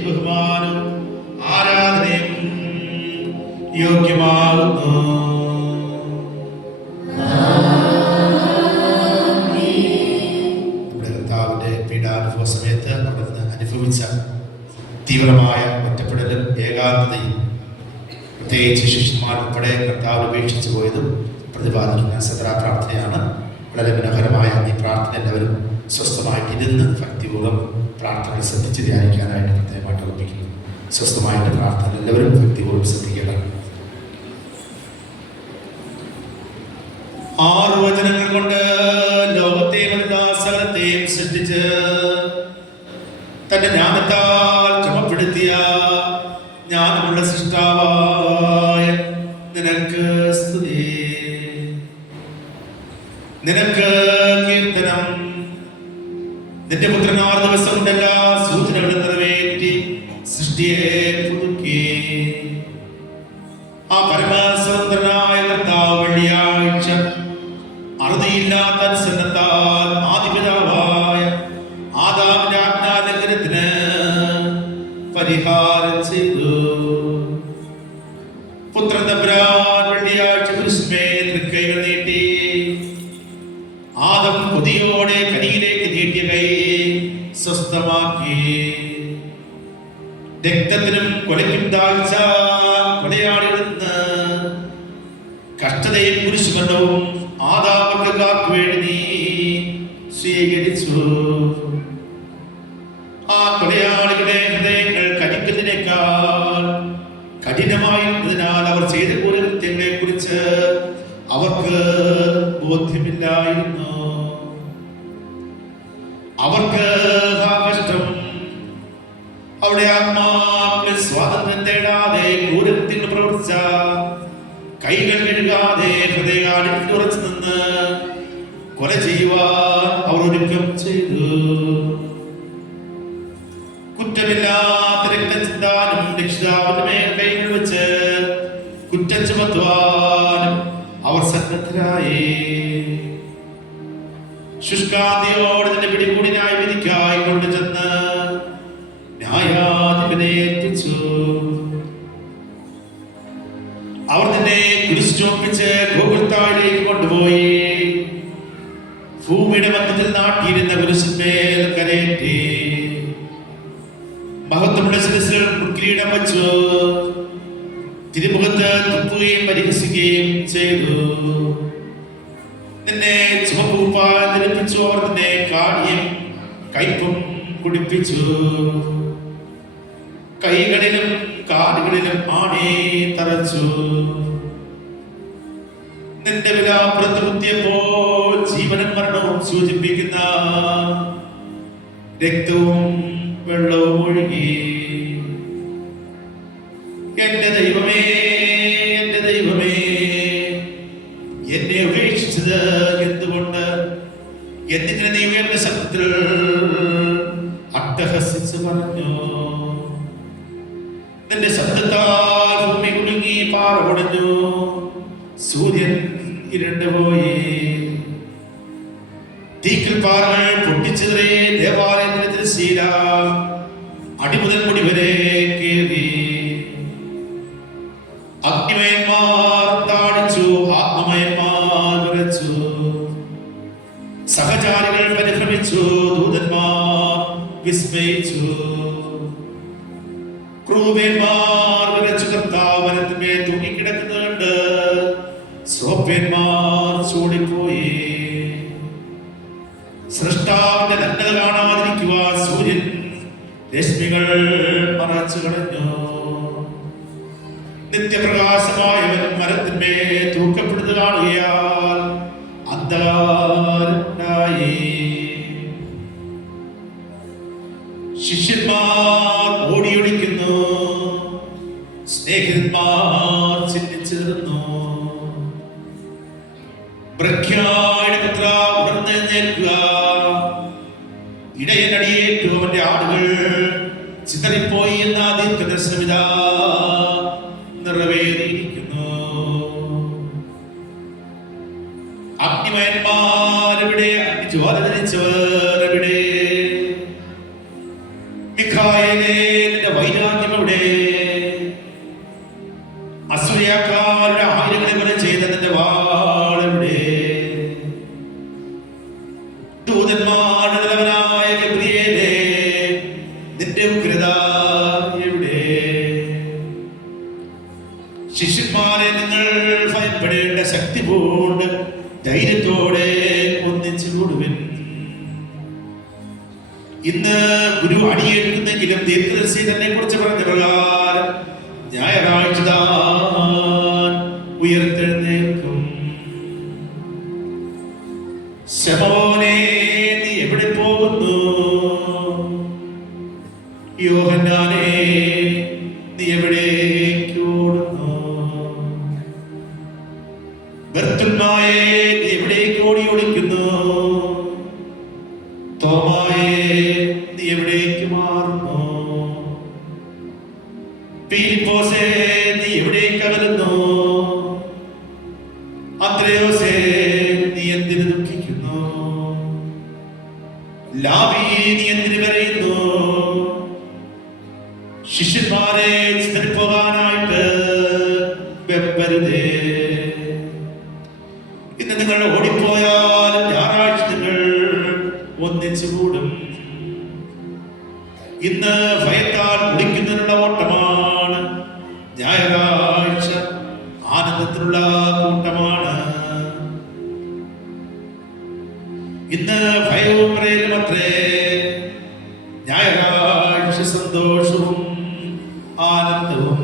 സ്തുതിയും ബഹുമാനവും ആരാധനയും യോഗ്യമാകുന്നു. നമ്മുടെ കർത്താവിന്റെ പീഡാനുഭവ സമയത്ത് അവിടുന്ന് അനുഭവിച്ച തീവ്രമായ ഒറ്റപ്പെടലും ഏകാന്തതയും പ്രത്യേകിച്ച് ശിഷ്യന്മാർ ഉൾപ്പെടെ കർത്താവ് ഉപേക്ഷിച്ചു പോയതും പ്രതിപാദിക്കുന്ന സദ്രാ പ്രാർത്ഥനയാണ്. വളരെ മനോഹരമായ ഈ പ്രാർത്ഥന എല്ലാവരും സ്വസ്ഥമായിട്ട് ഇരുന്ന് ഭക്തിപൂർവ്വം പ്രാർത്ഥനകൾ ശ്രദ്ധിച്ച് ധ്യാനിക്കാനായിട്ട് പ്രത്യേകമായിട്ട് ഓർമ്മിക്കുന്നു. സ്വസ്ഥമായിട്ട് പ്രാർത്ഥന എല്ലാവരും ഭക്തിപൂർവ്വം ശ്രദ്ധിക്കണം. 6 വചനങ്ങൾ കൊണ്ട് ലോകത്തെയും സകലത്തെയും സൃഷ്ടിച്ച് തന്റെ ജ്ഞാനത്താൽ ക്രമപ്പെടുത്തിയ ജ്ഞാനമുള്ള സൃഷ്ടാവായ നിനക്ക് സ്തുതി. നിനക്ക് കീർത്തനം. നിന്റെ പുത്രൻ 6 ദിവസം കൊണ്ട് എല്ലാ സൂചനകളും നിറവേറ്റി സൃഷ്ടിയെ പുതുക്കി. ആ പരമസ്വതന്ത്രനായ കർത്താവ് വെള്ളിയാഴ്ച അറുതിയില്ലാത്ത അനുസരണത്താൽ ആദിപിതാവായ ആദാമിന്റെ ആജ്ഞാലംഘനത്തിന് പരിഹാരം ചെയ്തു. പുത്രൻ തമ്പുരാൻ വെള്ളിയാഴ്ച കുരിശിന്മേൽ തൃക്കൈകൾ നീട്ടി ആദം കൊതിയോടെ കനിയിലേക്ക് നീട്ടിയ കൈ സ്വസ്ഥമാക്കി. രക്തത്തിനും കൊലയ്ക്കും താഴ്ച കൊലയാളിടുന്ന് കഷ്ടതയും കുരിശുമരണവും ആദാമവർഗ്ഗക്കാർക്ക് വേണ്ടി സ്വീകരിച്ചു. ആ കൊലയാളികളുടെ ഹൃദയങ്ങൾ കനിക്കുന്നതിനേക്കാൾ കഠിനമായിരുന്നതിനാൽ അവർ ചെയ്ത കുറ്റങ്ങളെ കുറിച്ച് അവർക്ക് ബോധ്യമില്ലായിരുന്നു. അവർക്ക് കഷ്ടം. അവിടെ ആത്മാക്കൾ സ്വാതന്ത്ര്യം തേടാതെ ക്രൂരത്തിൽ പ്രവർത്തിച്ച കൈകൾ കഴുകാതെ ഹൃദയകാഠിന്യത്തിൽ ഉറച്ചു നിന്ന് കൊല ചെയ്യുവാൻ അവർ ഒരുക്കം ചെയ്തു. കുറ്റമില്ലാത്ത രക്തം ചിന്താനും രക്ഷിതാവിന്റെ മേൽ കൈകൾ വെച്ച് കുറ്റം ചുമത്തുവാനും അവർ സന്നദ്ധരായി. ശുഷ്കാന്തിയോടെ നിന്റെ പിടികൂടി ന്യായവിധിക്കായി കൊണ്ടുചെന്ന് ന്യായാധിപനെ ഏൽപ്പിച്ചു. അവർ നിന്നെ കുരിശ് ചുമപ്പിച്ച് ഗോകുൽത്താഴിലേക്ക് കൊണ്ടുപോയി ഭൂമിയുടെ മധ്യത്തിൽ നാട്ടിയിരുന്ന കുരിശിന്മേൽ കരയേറ്റി മഹത്വമുള്ള ശിരസിൽ കിരീടം വച്ചു. തിരുമുഖത്ത് തുപ്പുകയും പരിഹസിക്കുകയും ചെയ്തു. നിന്നെ ചുമപ്പൂപ്പാൽ ധരിപ്പിച്ചു. അവർ നിന്നെ കാടിയും കയ്പും കുടിപ്പിച്ചു. കൈകളിലും കാലുകളിലും ആണി തറച്ചു. നിന്റെ വിലാപ്പുറത്ത് കുത്തിയപ്പോൾ ജീവനും മരണവും സൂചിപ്പിക്കുന്ന രക്തവും വെള്ളവും ഒഴുകി. എന്റെ ദൈവമേ, എന്റെ ദൈവമേ, എന്നെ ഉപേക്ഷിച്ചത് എന്തുകൊണ്ട്? എന്നിങ്ങനെ നീ ഉയർന്ന ശബ്ദത്തിൽ അട്ടഹസിച്ച് പറഞ്ഞു. നിന്റെ ശബ്ദത്താൽ ഭൂമി കുലുങ്ങി, പാറ പൊടിഞ്ഞു, സൂര്യൻ ഇരുണ്ടുപോയി. തീക്കൽ പാറകൾ പൊട്ടിച്ചെറിയ ദേവാലയത്തിന്റെ തിരശ്ശീല അടിമുതൽ മുടി വരെ കേറി. അഗ്നിമയന്മാർ താടിച്ചു, ആത്മമയന്മാർ വിറച്ചു. സഹചാരികൾ പരിഭ്രമിച്ചു, ദൂതന്മാർ വിസ്മയിച്ചു. ക്രൂബന്മാർ വിറച്ചു. കർത്താവ് വലത്തുമേൽ തൂങ്ങിക്കിടക്കുന്നത് കണ്ട് ശ്രോപ്യന്മാർ ചൂടിപ്പോയി. സൃഷ്ടാവിന്റെ നഗ്നത കാണാതിരിക്കുവാൻ സൂര്യൻ രശ്മികൾ മറച്ചു കളഞ്ഞു. നിത്യപ്രകാശമായവൻ മരത്തിന്മേൽ തൂക്കപ്പെടുന്നത് കാണുകയാൽ അന്ധകാരമുണ്ടായി. ശിഷ്യന്മാർ ഓടിയൊളിക്കുന്നു, സ്നേഹിതന്മാർ ചിന്തിച്ചിരുന്നു. പ്രഖ്യായുടെ പുത്ര ഉണർന്നെഴുന്നേൽക്കുക, ഇടയനടിയേറ്റു, അവന്റെ ആടുകൾ ചിതറിപ്പോയി എന്ന ദീർഘദർശനമിതാ നിറവേറിയിരിക്കുന്നു. അഗ്നിമയന്മാരെവിടെ? അഗ്നിജ്വാല ധരിച്ചവർ എവിടെ? മിഖായേലേ, നിന്റെ വൈരാഗ്യം എവിടെ? അസൂയക്കാരുടെ ആയിരങ്ങളെ പോലെ ചെയ്ത നിന്റെ വാളെവിടെ? ദൂതന്മാരുടെ തലവനായ ഗബ്രിയേലേ, നിന്റെ ഉഗ്രത എവിടെ? ശിഷ്യന്മാരെ, നിങ്ങൾ ഭയപ്പെടേണ്ട, ശക്തി കൊണ്ട് ധൈര്യത്തോടെ ഒന്നിച്ചു കൂടുവിൻ. ഇന്ന് ഗുരു അടിയേൽക്കുന്നെങ്കിലും ദീർഘദർശി തന്നെ കുറിച്ച് പറഞ്ഞ പ്രകാരം ഞായറാഴ്ച താൻ ഉയർത്തെഴുന്നേൽക്കും. ശമോനേ, നീ എവിടെ പോകുന്നു? യോഹന്നാനേ, നീ എവിടേക്ക് ഓടുന്നു? ബർത്തുൽമായേ, നീ എവിടേക്ക് ഓടി ഒളിക്കുന്നു? തോമായേ, നീ എവിടേക്ക് മാറുന്നു? ഫിലിപ്പോസേ, നീ എവിടേക്ക് അകലുന്നു? അന്ത്രയോസേ, നീ എന്തിനു ദുഃഖിക്കുന്നു? ലാവി, നീ എന്തിനു കരയുന്നു? ശിഷ്യന്മാരെ ചിതറിപ്പോകാനായിട്ട് വെമ്പരുതേ. ഇന്ന് നിങ്ങൾ ഓടിപ്പോയാലും ഞായറാഴ്ച നിങ്ങൾ ഒന്നിച്ചുകൂടും. ഇന്ന് ഭയത്താൽ കുടിക്കുന്നതിനുള്ള ഓട്ടമാണ്, ഞായറാഴ്ച ആനന്ദത്തിനുള്ള കൂട്ടമാണ്. ഇന്ന് ഭയവും പ്രേലും അത്രേ, ഞായറാഴ്ച സന്തോഷവും ആനന്ദവും.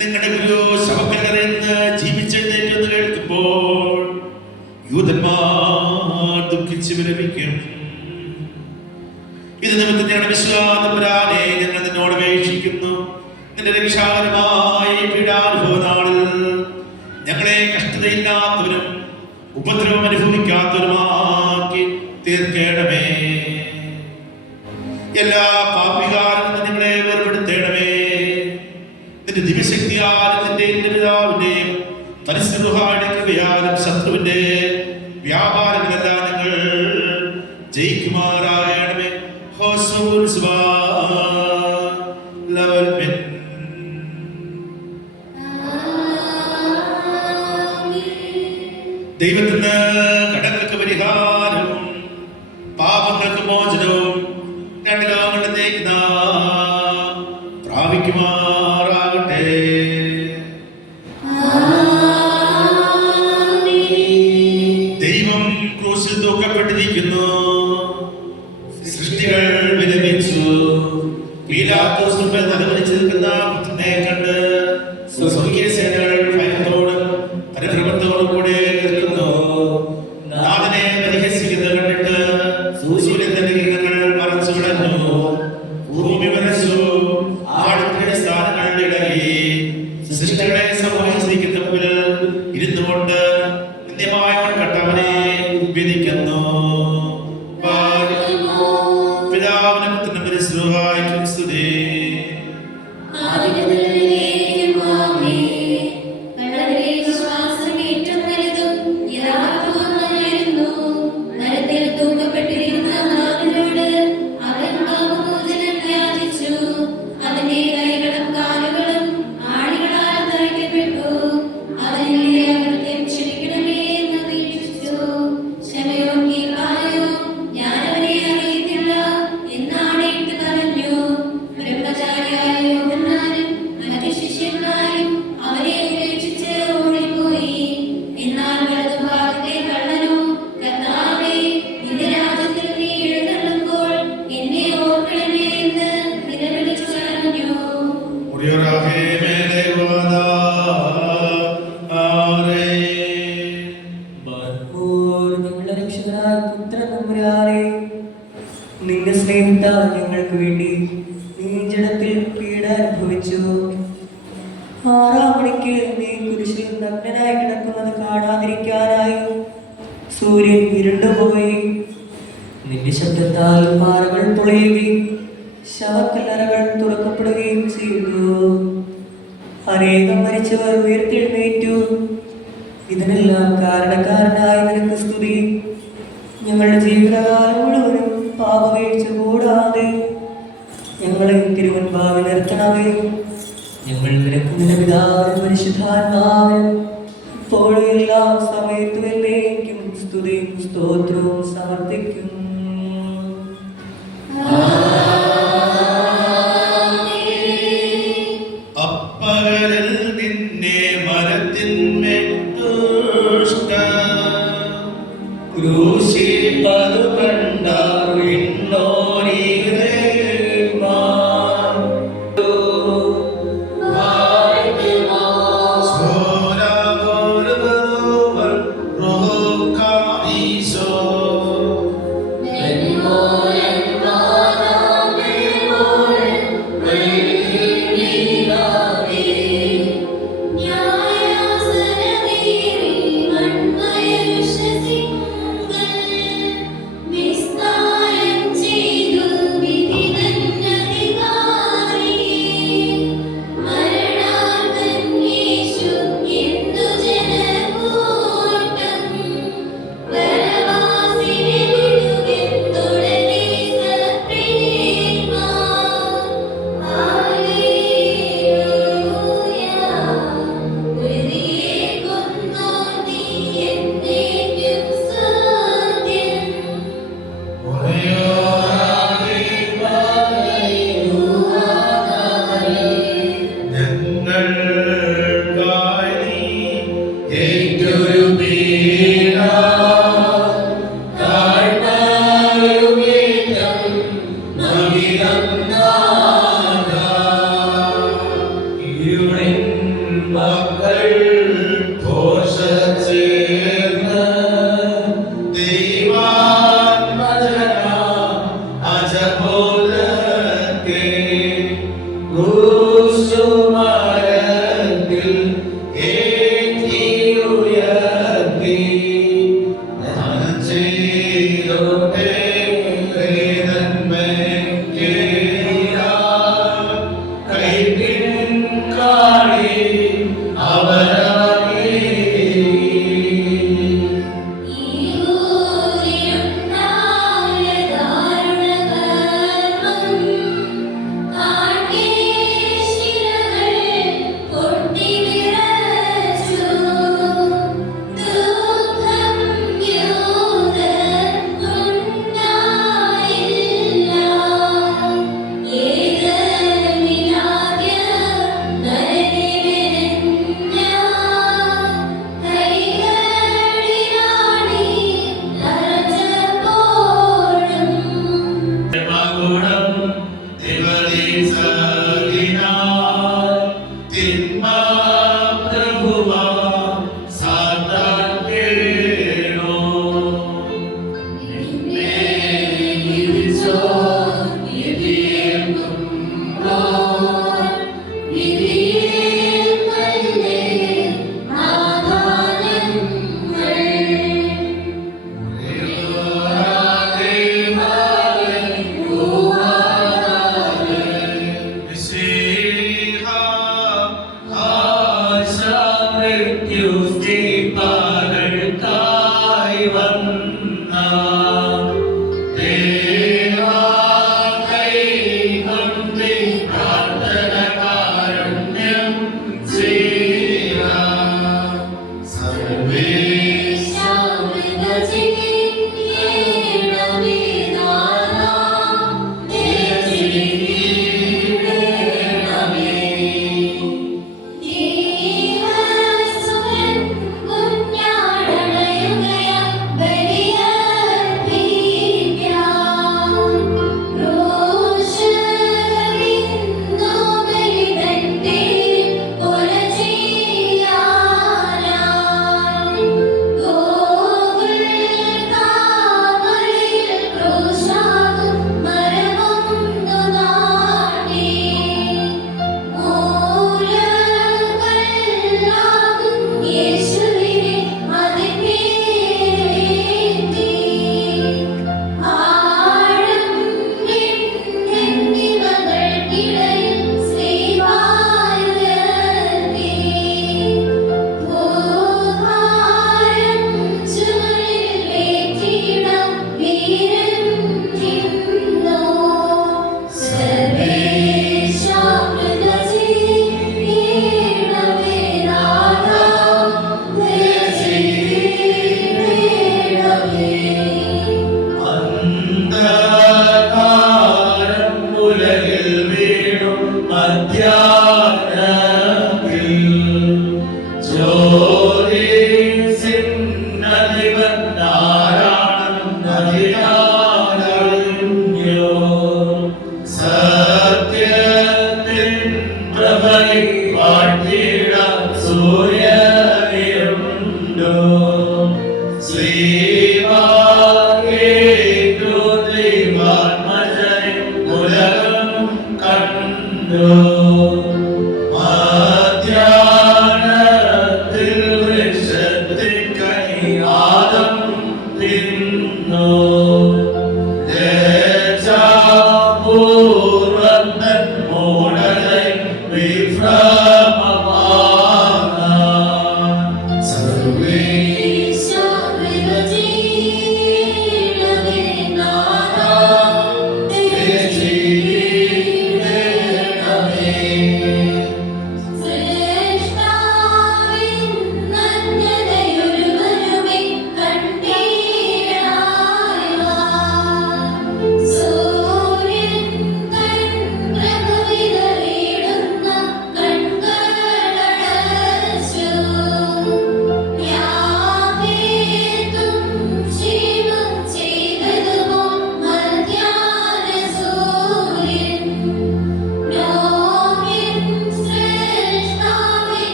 നിങ്ങളുടെ ഗുരു ശവക്കല്ലറയെന്ന് ജീവിച്ചെഴുന്നേറ്റെന്ന് കേൾക്കുമ്പോൾ യൂതന്മാർ ദുഃഖിച്ച് വിലപിക്കും. ഇത് നിമിത്തത്തിനാണ് വിശ്വാസപുരാനെ ഞങ്ങൾ നിന്നോട് അപേക്ഷിക്കുന്നു. നിന്റെ രക്ഷാകരമായ പീഡാനുഭവ നാളിൽ ഞങ്ങളെ കഷ്ടതയില്ലാത്തവരും ഉപദ്രവം അനുഭവിക്കാത്തവരുമാക്കി തീർക്കേണമേ. എല്ലാ പാപികാരിൽ നിന്ന് നിങ്ങളെ വേർപെടുത്തേണമേ. നിന്റെ ദിവ്യശക്തിയാലും നിന്റെ പിതാവിന്റെയും പരിശുദ്ധരുടെ കൃപയാലും ശത്രുവിന്റെ വ്യാപാരങ്ങളെല്ലാം നിങ്ങൾ ജയിക്കുമാറാകണമേ. ദൈവത്തിന് കടങ്ങൾക്ക് പരിഹാരവും പാപങ്ങൾക്ക് മോചനവും രണ്ട് ലോകങ്ങളിലേക്ക് നാം പ്രാപിക്കുമാറാകട്ടെ. ദൈവം ക്രൂശിൽ തൂക്കപ്പെട്ടിരിക്കുന്നു. സൃഷ്ടികൾ വിലപിച്ചു. പീലാത്തോസ് മുമ്പിൽ തലകുനിച്ച് നിൽക്കുന്ന പുത്രനെ കണ്ട് സ്വർഗീയ സേനകൾ ഭയത്തോടും പരിഭ്രമത്തോടും കൂടെ നിൽക്കുന്നു. നാഥനെ പരിഹസിക്കുന്നത് കണ്ടിട്ട് സൂര്യന്റെ കിരണങ്ങൾ മറച്ചു കളഞ്ഞു. ഭൂമി വരച്ചു. ആഴത്തിന്റെ സ്ഥാനങ്ങൾ ഇടകി. സൃഷ്ടികളെ സംഭവിച്ചിരിക്കുന്ന മുമ്പിൽ ഇരുന്നുകൊണ്ട് നിത്യമായ കട്ടവനെ വിധിക്കുന്നു. പിതാവിനും പുത്രനും പരിശുദ്ധാത്മാവിനും സ്തുതി. നിന്റെ സ്നേഹത്താൽ ഞങ്ങൾക്ക് വേണ്ടി നീ ജഡത്തിൽ പീഡ അനുഭവിച്ചു. 6 മണിക്ക് നീ കുരിശിൽ നഗ്നനായി കിടക്കുന്നത് കാണാതിരിക്കാനായി സൂര്യൻ ഇരുണ്ടുപോയി. നിന്റെ ശബ്ദത്താൽ പാറകൾ പൊളിയുകയും ശവക്കല്ലറകൾ തുറക്കപ്പെടുകയും ചെയ്തു. അനേകം മരിച്ചവർ ഉയർത്തെഴുന്നേറ്റു. ഇതിനെല്ലാം കാരണക്കാരനായ നിനക്ക് സ്തുതി. ഞങ്ങളുടെ ജീവിതകാലം മുഴുവനും പാപവീഴ്ച കൂടാതെ ഞങ്ങളെ തിരുവൻപാകെ നിർത്തണമേ. ഞങ്ങൾ നിരക്കുന്ന പിതാവിനും പരിശുദ്ധാത്മാവിനും ഇപ്പോഴും എല്ലാ സമയത്തും എന്നേക്കും സ്തുതിയും സ്തോത്രവും സമർപ്പിക്കും. അപ്പകലിൽ നിന്നെ മരത്തിന്മേൽ ദുഷ്ട ക്രൂശിൽ പതുകണ്ടാർ വിണ്ണോരീരേമാൻ. സോരാഗോരുവൻ റോഹായിസോ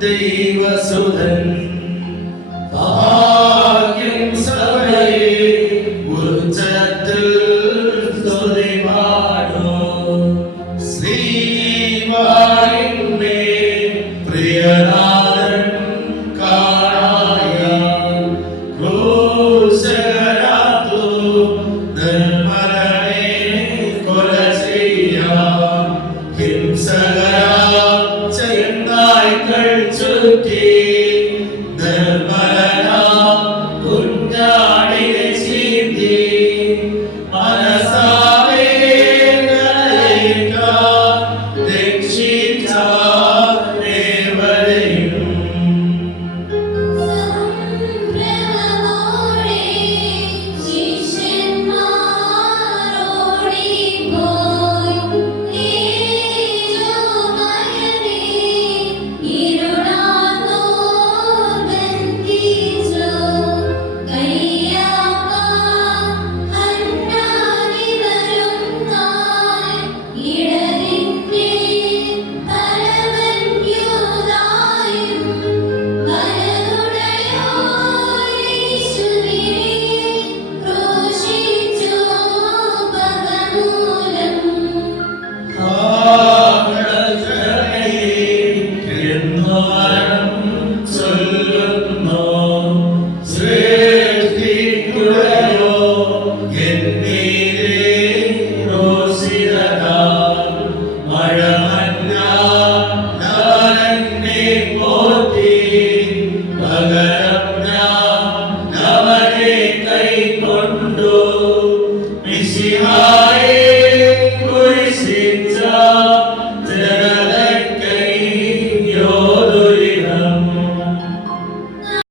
ദൈവസുതൻ ഭാഗ്യം സഭയെ ഉച്ചത്തിൽ സ്തുതി പാടും ശ്രീവാരിന്റെ പ്രിയനാഥൻ കാണായ ക്രൂശകരാത്തു നിർമ്മലനെ കൊല ചെയ്യാം ഹിംസകരാ ചെന്നായ്ക്കൾ ചുറ്റി നിർമ്മലനാ കുഞ്ഞാടിനെ ചീന്തി മനസാവേ രക്ഷിച്ച ദേവരെയും Missiha